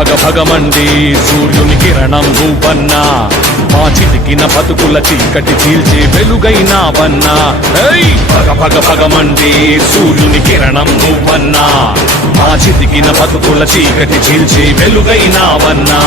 భగ భగమండి సూర్యుని కిరణం నువ్వన్నా, మా చితికిన బతుకుల చీకటి చీల్చే వెలుగైనావన్నా. భగ భగ భగమండి సూర్యుని కిరణం నువ్వన్నా, మా చితికిన బతుకుల చీకటి చీల్చే వెలుగైనావన్నా.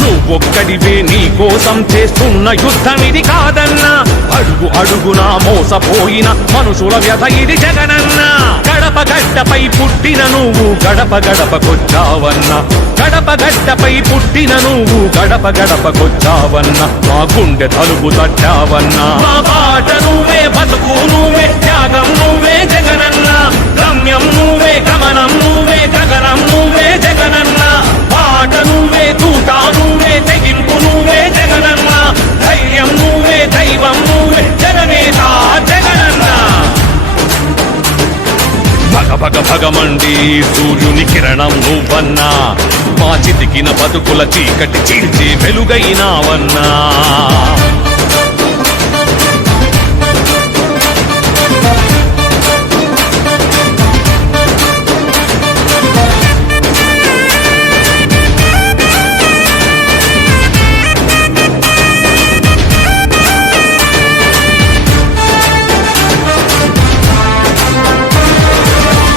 నువ్వొక్కడివే నీ కోసం చేస్తున్న యుద్ధం ఇది కాదన్నా, అడుగు అడుగునా మోసపోయిన మనుషుల వ్యధ ఇది జగనన్నా. గడప గడ్డపై పుట్టిన నువ్వు గడప గడపకొచ్చావన్నా, గడప గడ్డపై పుట్టిన నువ్వు గడప గడపకొచ్చావన్నా. మా గుండె తలుపు తట్టావన్నా, మా బాట నువ్వే, బతుకు నువ్వే, త్యాగం నువ్వే జగనన్నా. గమ్యం నువ్వే, గమనం నువ్వే, గగనం నువ్వే జగనన్నా. బాట నువ్వే, తూట నువ్వే, తెగింపు నువ్వే జగనన్నా. ధైర్యం నువ్వే, దైవం నువ్వే, జననేత జగనన్నా. భగ భగ భగమండి సూర్యుని కిరణం నువ్వన్నా, మా చితికిన బతుకుల చీకటి చీల్చి వెలుగైనావన్నా.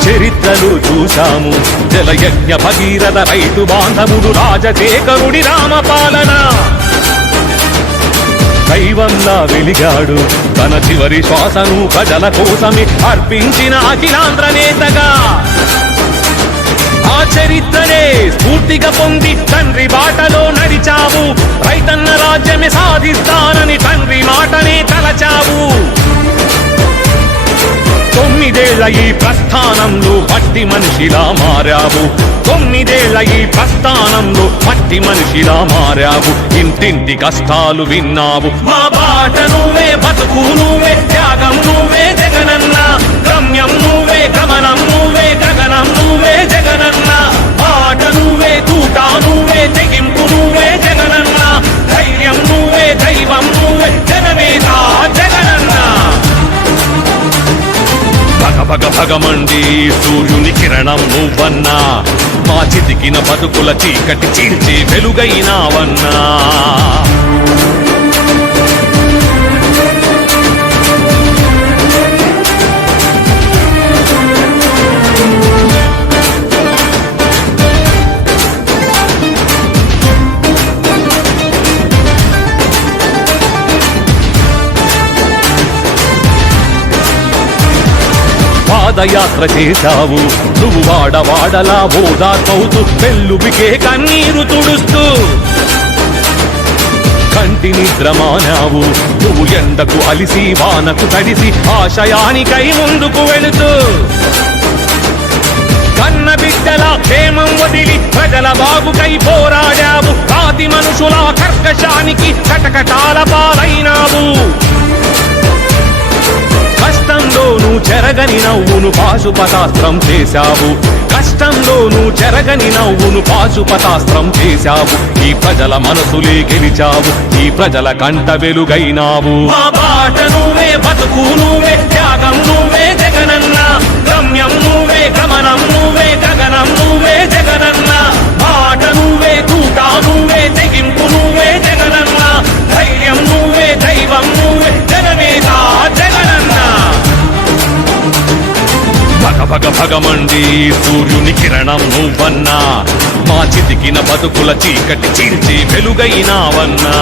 చరిత్రలు చూశాము, జలయజ్ఞ భగీరథ, రైతు బాంధవుడు రాజశేఖరుడి రామపాలన. దైవంలా వెలిగాడు తన చివరి శ్వాసను ప్రజల కోసమే అర్పించిన అఖిలాంధ్ర నేతగా. ఆ చరిత్రనే స్ఫూర్తిగా పొంది తండ్రి బాటలో నడిచావు. రైతన్న రాజ్యమే సాధిస్తానని తండ్రి మాటనే తలచావు. 9 ఏళ్ల ఈ ప్రస్థానంలో మట్టి మనిషిలా మారావు. 9 ఏళ్ల ఈ ప్రస్థానంలో మట్టి మనిషిలా మారావు. ఇంటింటి కష్టాలు విన్నావు. మా బాట నువ్వే, బతుకు నువ్వే, త్యాగం నువ్వే జగనన్నా. గమ్యం నువ్వే, గమనం నువ్వే, గగనం నువ్వే జగనన్నా. బాట నువ్వే, తూట నువ్వే, తెగింపు నువ్వే జగనన్నా. ధైర్యం నువ్వే, దైవం నువ్వే, జననేత జగనన్నా. భగ భగ భగమండి సూర్యుని కిరణం నువ్వన్నా, మా చితికిన బతుకుల చీకటి చీల్చి వెలుగైనావన్నా. పాదయాత్ర చేశావు నువ్వు, వాడవాడలా ఓదార్పవుతూ పెళ్ళుబికే కన్నీరు తుడుస్తూ. కంటి నిద్ర మానావు నువ్వు, ఎండకు అలిసి వానకు తడిసి ఆశయానికై ముందుకు వెళుతూ. కన్న బిడ్డల క్షేమం వదిలి ప్రజల బాగుకై పోరాడావు. రాతి మనుషుల కర్కశానికి కటకటాల పాలైనావు. కష్టంలోనూ చెరగని నవ్వును పాశుపతాస్త్రం చేశావు. కష్టంలోనూ చెరగని నవ్వును పాశుపతాస్త్రం చేశావు. ఈ ప్రజల మనసులే గెలిచావు, ఈ ప్రజల కంట వెలుగైనావు. మా బాట నువ్వే, బతుకు నువ్వే, త్యాగం నువ్వే జగనన్నా. గమ్యం నువ్వే, గమనం నువ్వే, గగనం నువ్వే జగనన్నా. బాట నువ్వే, తూట నువ్వే, తెగింపు నువ్వే జగనన్నా. ధైర్యం నువ్వే, దైవం నువ్వే, జననేత జగనన్నా. భగ భగ భగమండి సూర్యుని కిరణం నువ్వన్నా, మా చితికిన బతుకుల చీకటి చీల్చి వెలుగైనావన్నా.